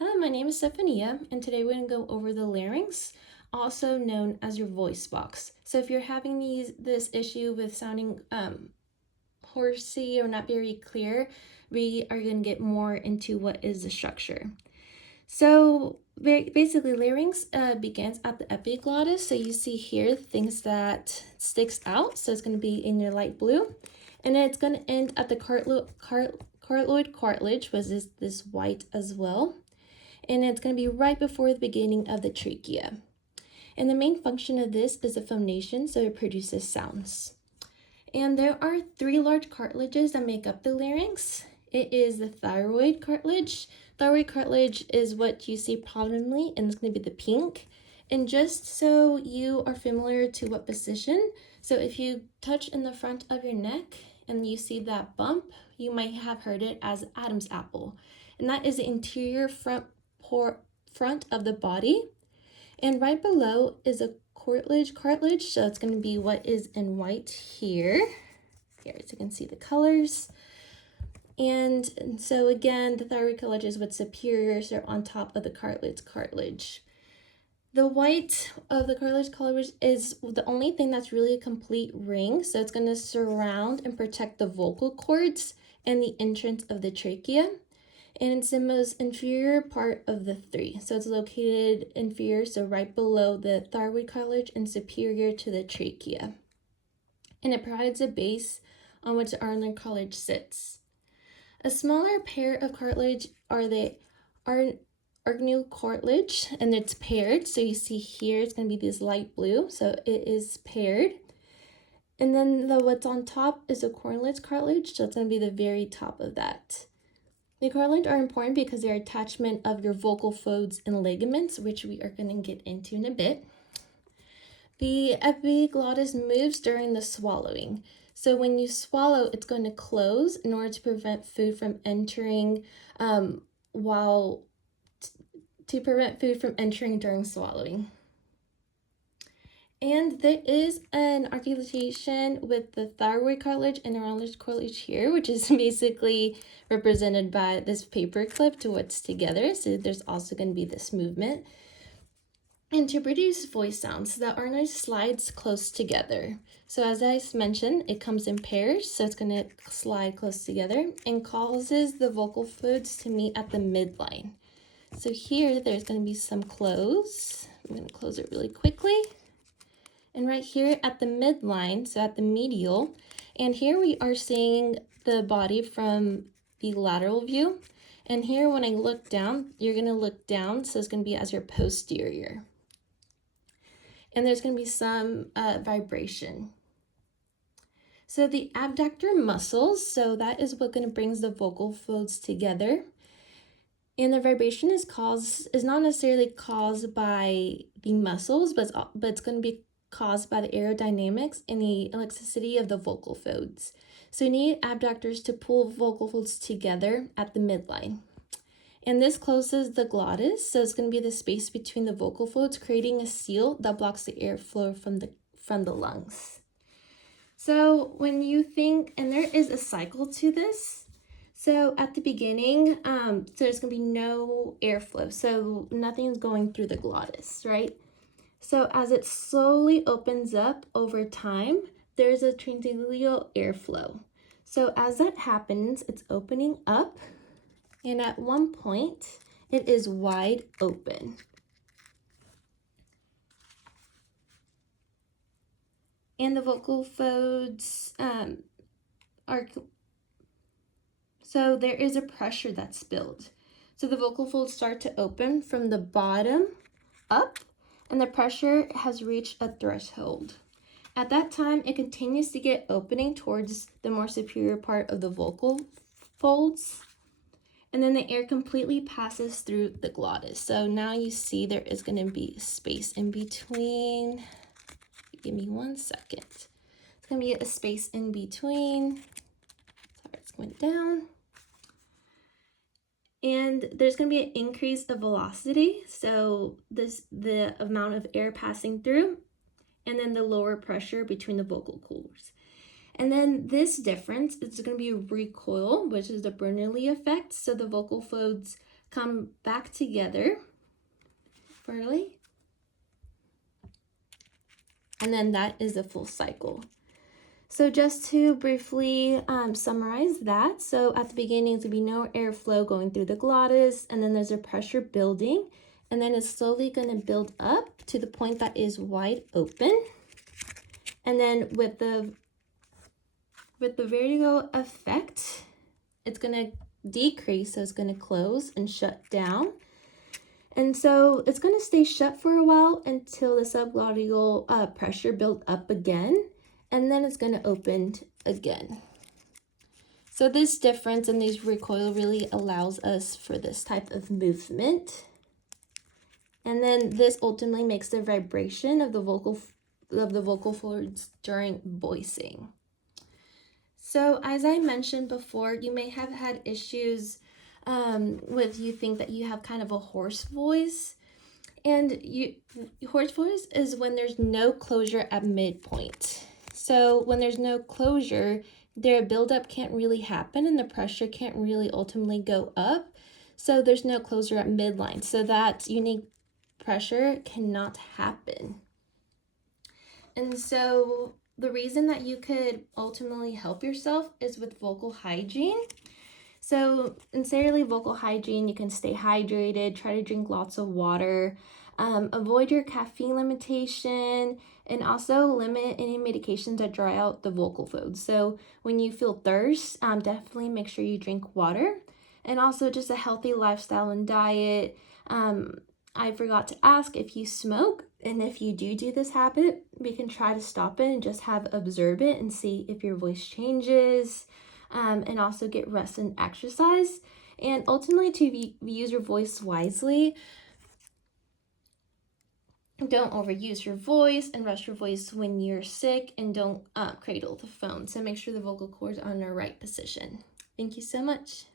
Hello, my name is Stephania, and today we're going to go over the larynx, also known as your voice box. So if you're having this issue with sounding horsey or not very clear, we are going to get more into what is the structure. So basically, larynx begins at the epiglottis. So you see here things that sticks out. So it's going to be in your light blue, and then it's going to end at the carotid cartilage, which is this white as well. And it's going to be right before the beginning of the trachea. And the main function of this is a phonation, so it produces sounds. And there are three large cartilages that make up the larynx. It is the thyroid cartilage. Thyroid cartilage is what you see prominently, and it's going to be the pink. And just so you are familiar to what position, so if you touch in the front of your neck and you see that bump, you might have heard it as Adam's apple. And that is the interior front of the body, and right below is a cartilage, so it's going to be what is in white here so you can see the colors. And so again, the thyroid cartilage is what's superior, so on top of the cartilage. The white of the cartilage is the only thing that's really a complete ring, so it's going to surround and protect the vocal cords and the entrance of the trachea. And it's the most inferior part of the three. So it's located inferior, so right below the thyroid cartilage and superior to the trachea. And it provides a base on which the ulnar cartilage sits. A smaller pair of cartilage are the arachnoid cartilage, and it's paired. So you see here, it's going to be this light blue, so it is paired. And then what's on top is a cornless cartilage, so it's going to be the very top of that. The cartilage are important because they're attachment of your vocal folds and ligaments, which we are going to get into in a bit. The epiglottis moves during the swallowing. So when you swallow, it's going to close in order to prevent food from entering during swallowing. And there is an articulation with the thyroid cartilage and the ulnar cartilage here, which is basically represented by this paper clip to what's together. So there's also going to be this movement. And to produce voice sounds, the ulnar slides close together. So as I mentioned, it comes in pairs, so it's going to slide close together and causes the vocal folds to meet at the midline. So here, there's going to be some close. I'm going to close it really quickly. And right here at the midline, so at the medial, and here we are seeing the body from the lateral view. And here when I look down, you're going to look down, so it's going to be as your posterior. And there's going to be some vibration. So the abductor muscles, so that is what going to brings the vocal folds together. And the vibration is not necessarily caused by the muscles, but it's going to be caused by the aerodynamics and the elasticity of the vocal folds. So you need abductors to pull vocal folds together at the midline. And this closes the glottis, so it's going to be the space between the vocal folds, creating a seal that blocks the airflow from the lungs. So when you think, and there is a cycle to this, so at the beginning, so there's going to be no airflow, so nothing's going through the glottis, right? So as it slowly opens up over time, there's a transilial airflow. So as that happens, it's opening up, and at one point, it is wide open. And the vocal folds so there is a pressure that's built. So the vocal folds start to open from the bottom up, and the pressure has reached a threshold. At that time, it continues to get opening towards the more superior part of the vocal folds, and then the air completely passes through the glottis. So now you see there is going to be space in between. Give me 1 second. It's going to be a space in between. Sorry, it's going down. And there's going to be an increase of velocity, so the amount of air passing through, and then the lower pressure between the vocal cords. And then this difference is going to be recoil, which is the Bernoulli effect, so the vocal folds come back together fairly. And then that is a full cycle. So just to briefly summarize that, so at the beginning, there's going to be no airflow going through the glottis, and then there's a pressure building, and then it's slowly going to build up to the point that is wide open. And then with the vertigo effect, it's going to decrease, so it's going to close and shut down. And so it's going to stay shut for a while until the subglottal pressure builds up again, and then it's going to open again. So this difference in these recoil really allows us for this type of movement. And then this ultimately makes the vibration of the vocal folds during voicing. So as I mentioned before, you may have had issues with you think that you have kind of a hoarse voice. And hoarse voice is when there's no closure at midpoint. So when there's no closure, their buildup can't really happen and the pressure can't really ultimately go up. So there's no closure at midline. So that unique pressure cannot happen. And so the reason that you could ultimately help yourself is with vocal hygiene. So in Cereally vocal hygiene, you can stay hydrated, try to drink lots of water, avoid your caffeine limitation, and also limit any medications that dry out the vocal folds. So when you feel thirst, definitely make sure you drink water, and also just a healthy lifestyle and diet. I forgot to ask if you smoke, and if you do this habit, we can try to stop it and just observe it and see if your voice changes. And also get rest and exercise, and ultimately to use your voice wisely. Don't overuse your voice, and rest your voice when you're sick, and don't cradle the phone. So make sure the vocal cords are in the right position. Thank you so much.